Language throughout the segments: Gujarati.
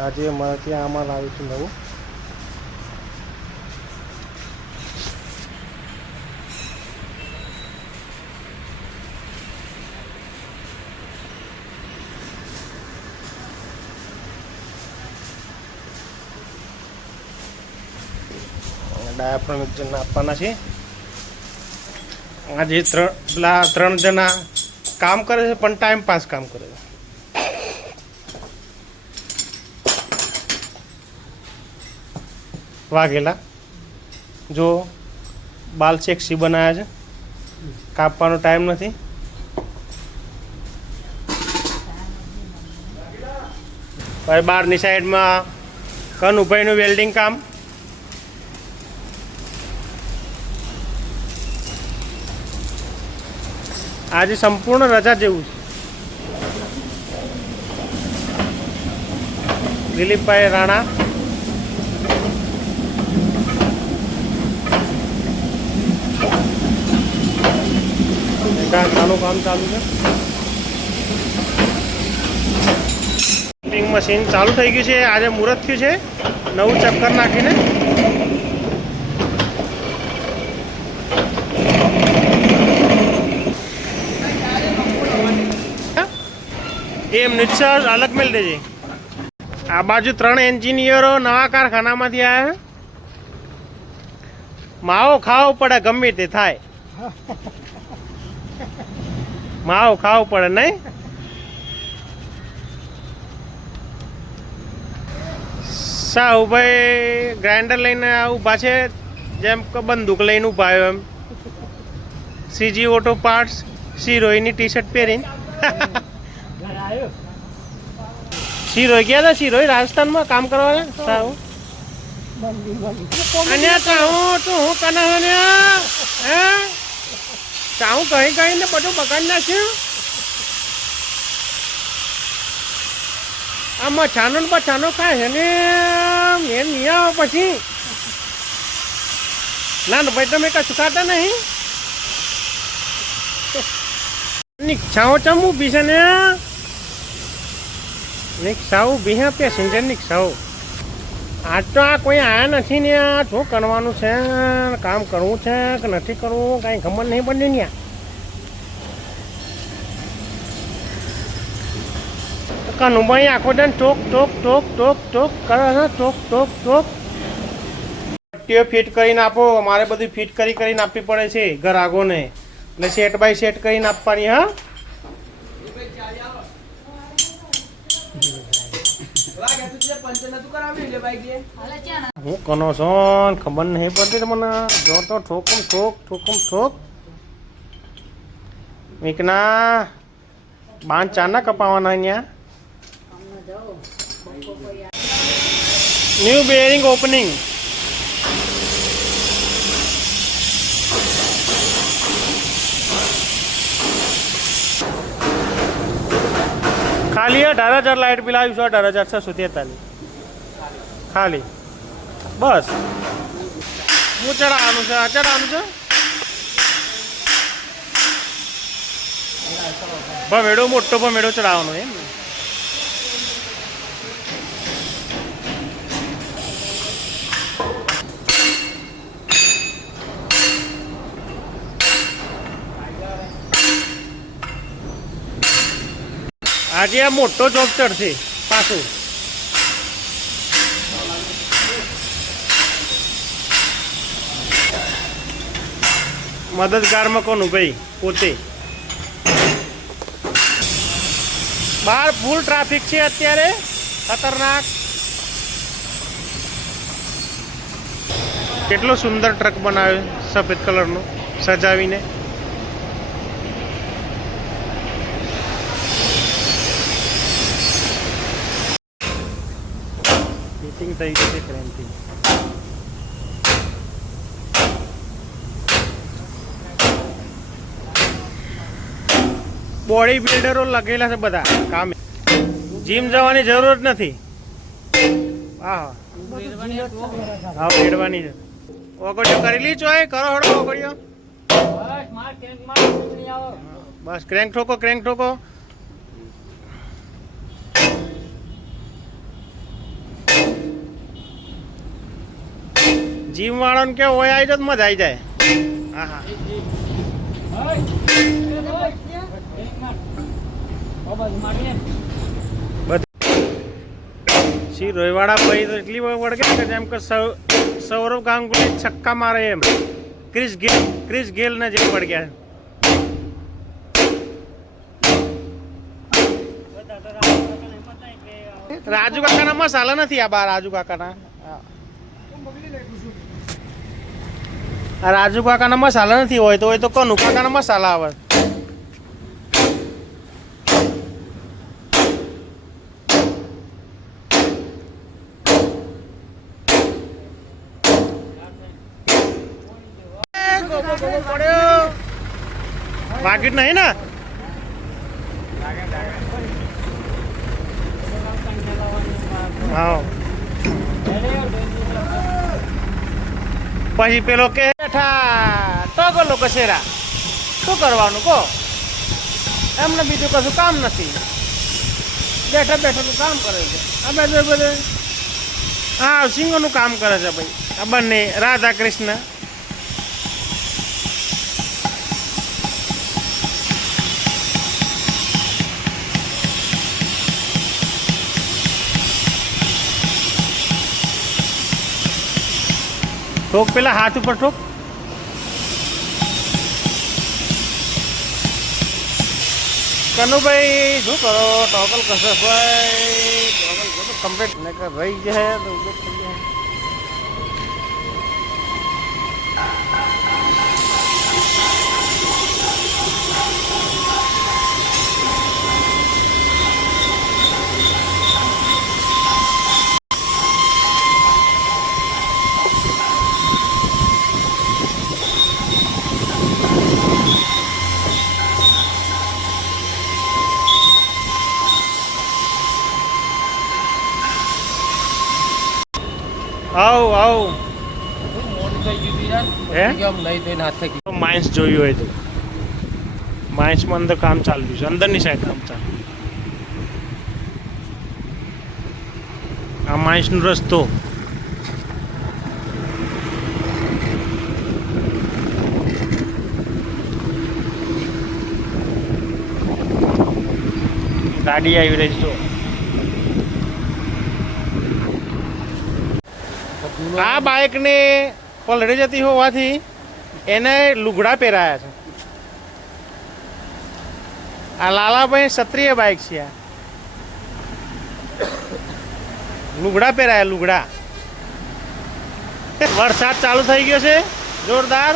આજે અમારે ત્યાં આમાં લાવ્યું છે નવું. ડાયાફ્રામ એક જણ આપવાના છે. આજે ત્રણ જણા કામ કરે છે પણ ટાઈમ પાસ કામ કરે છે. વાઘેલા જો બાલ સેક્સી બનાવ્યા છે. કાપવાનો ટાઈમ નથી. ભાઈ બહારની સાઈડમાં કનુભાઈનું વેલ્ડિંગ કામ. આજે સંપૂર્ણ રજા જેવું છે. દિલીપભાઈ રાણા કામ ચાલુ છે. મશીન ચાલુ થઈ ગયું છે. આજે મુહૂર્ત થયું છે નવું ચક્કર નાખીને. એમ નિશ્ચય અલગ મેળ દેજે. આ બાજુ 3 એન્જિનિયરો નવા કારખાનામાંથી આવ્યા. માવો ખાવો પડે ગમે તે થાય. માવો ખાવો પડે નહીં. સાહુભાઈ ગ્રાઇન્ડર લઈને ઊભા છે જેમ કે બંદૂક લઈને ઊભા આવ્યો એમ. સીજી ઓટો પાર્ટ્સ શિરોઈની ટી શર્ટ પહેરીને. શિરોઈ ગયા હતા. શિરોઈ રાજસ્થાનમાં કામ કરવા. સાહુ અને ચાહું તું હું કને હે ચાહું કહી કહીને બધું બગાડી નાખ્યું. આ મછાનો ને બછાનો ખાય છે ને મેં નહીં આવો પછી. ના ભાઈ તમે કશું ખાતા નહીં. નિક્ષાઓ ચમ ઊભી છે ને. નિક્ષાઓ ઊભી હે પેસેન્જર નિક્ષાઓ. આજ તો આ કોઈ આવ્યા નથી ને. આ શું કરવાનું છે, કામ કરવું છે કે નથી કરવું કાંઈ ખબર નહીં પડતી ને. કનુભાઈ આખો દન talk talk talk talk talk કરે છે. Talk talk talk. પટ્ટીઓ ફિટ કરીને આપો. અમારે બધું ફિટ કરીને આપવી પડે છે ગ્રાહકોને. એટલે સેટ બાય સેટ કરીને આપવાની. હા હું કનો છો ખબર નહીં પડતી મને. જો તો ઠોકમ ઠોક ઠોકમ ઠોક. મીકના બાંધ ચાના કપાવાના અહીંયા. New bearing opening. ખાલી 18,000 લાઇટ બિલ આવ્યું છે. 18,643 ખાલી. બસ હું ચડાવવાનું છે. ચડાવવાનું છે ભમેડો મોટો ભમેડો ચડાવવાનો એમ. આજે આ મોટો જોબ ચડશે પાછું. મદદગારમાં કોનું ભાઈ પોતે. બહાર ફૂલ ટ્રાફિક છે અત્યારે. ખતરનાક. કેટલો સુંદર ટ્રક બનાવ્યો સફેદ કલરનો સજાવીને. ફિટિંગ થઈ ગઈ છે ક્રેનથી. બોડી બિલ્ડરો લગેલા છે બધા કામે. જીમ જવાની જરૂર જ નથી. હા ભેડવાની છે. ઓગળીઓ કરેલી ચોય કરો હળો ઓગળીઓ. બસ ક્રેન્ક ઠોકો ક્રેન્ક ઠોકો. જીમ વાળાને કે ઓય આવી જાય તો મજા આવી જાય. હા હા શ્રી રોયવાડા ભાઈ તો એટલી વળગે કે જેમ કે સૌરવ ગાંગુલી છક્કા મારે એમ ક્રિસ ગેલ ને જેમ વળગ્યા. રાજુ કાકાના મસાલા નથી આ બાર. રાજુ કાકાના મસાલા નથી હોય તો કનુ કાકાના મસાલા આવે. પાકીટ નહીં ને હા. પછી પેલો કે બેઠા ટોગલો કસેરા શું કરવાનું કહો, એમને બીજું કશું કામ નથી. બેઠા બેઠા નું કામ કરે છે આ બધે. હા સિંગોનું કામ કરે છે ભાઈ આ બંને રાધા કૃષ્ણ. ઠોક પેલા હાથ ઉપર ઠોક. કનુભાઈ શું કરો ટોકલ કશે ભાઈ ટોકલ કમ્પ્લીટ ને કે રહી જાય તો ઉભો થઈ જાય. આવ માઇન્સ જોયું હોય તો માઇન્સમાં અંદર કામ ચાલ્યું છે. અંદરની સાઈડ કામ ચાલુ. આ માઇન્સનો રસ્તો ગાડી આવી રહી છે. આ બાઇકને પલળી જતી હોવાથી એને લુગડા પહેરાયા છે. આ લાલાભાઈ ક્ષત્રિય બાઇક છે. આ લુગડા પહેરાયા લુગડા. વરસાદ ચાલુ થઈ ગયો છે જોરદાર.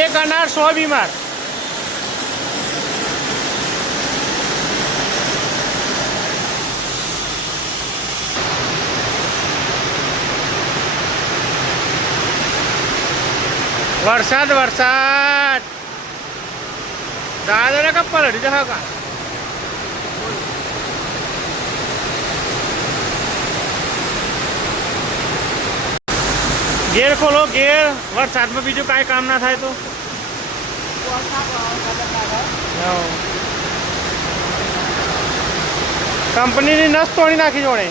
1 અનાર 100 બીમાર. વરસાદ દાદા કા પલડી જશે કા. ગેર ખોલો ગેર. વરસાદમાં બીજું કાંઈ કામ ના થાય તો કંપનીની નસ તોડી નાખી જોડે.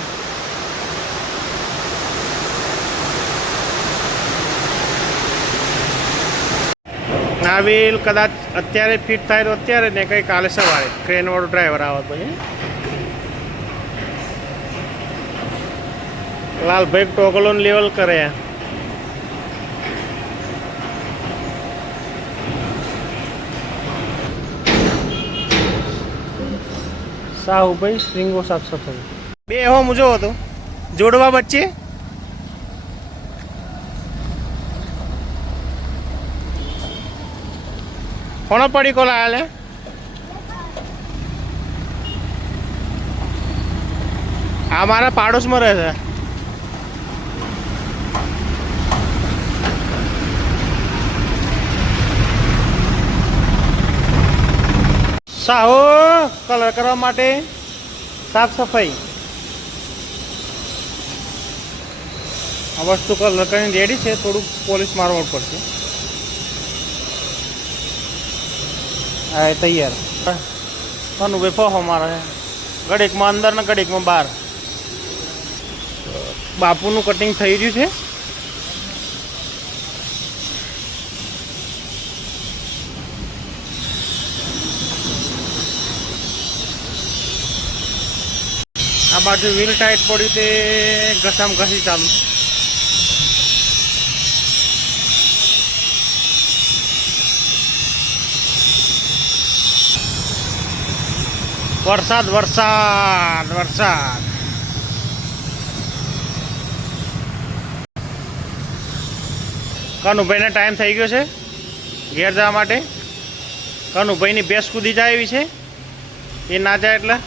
આ વ્હીલ કદાચ અત્યારે ફિટ થાય તો અત્યારે ને કંઈ કાલે સવારે ક્રેનવાળો ડ્રાઈવર આવે પછી. લાલભાઈ ટોગલોન લેવલ કરે. સાહુભાઈ સ્પ્રિંગો સાફ સફાઈ બે હોમ જો હતો જોડવા વચ્ચે. કોનો પડીકો લાયા લે? આ મારા પાડોશમાં રહે છે. સાહો કલર કરવા માટે સાફ સફાઈ. આ વસ્તુ કલર કરીને રેડી છે. થોડુંક પોલિશ મારવું પડશે. હા તૈયાર. ભાઈ ફોહો મારે ઘડીકમાં અંદર ને ઘડીકમાં બહાર. બાપુનું કટિંગ થઈ રહ્યું છે. આ બાજુ વ્હીલ ટાઈટ પડ્યું તે ઘસામ ઘસી ચાલુ. વરસાદ વરસાદ વરસાદ. કનુભાઈને ટાઈમ થઈ ગયો છે ઘેર જવા માટે. કનુભાઈની ભેંસ કૂદી જાય એવી છે, એ ના જાય એટલે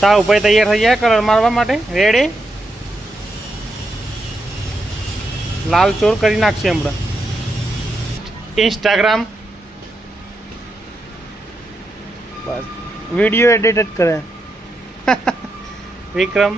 સાહુભાઈ તૈયાર થઈ ગયા કલર મારવા માટે. રેડી. લાલ ચોર કરી નાખશે હમણાં. ઇન્સ્ટાગ્રામ બસ વિડીયો એડિટ જ કરે વિક્રમ.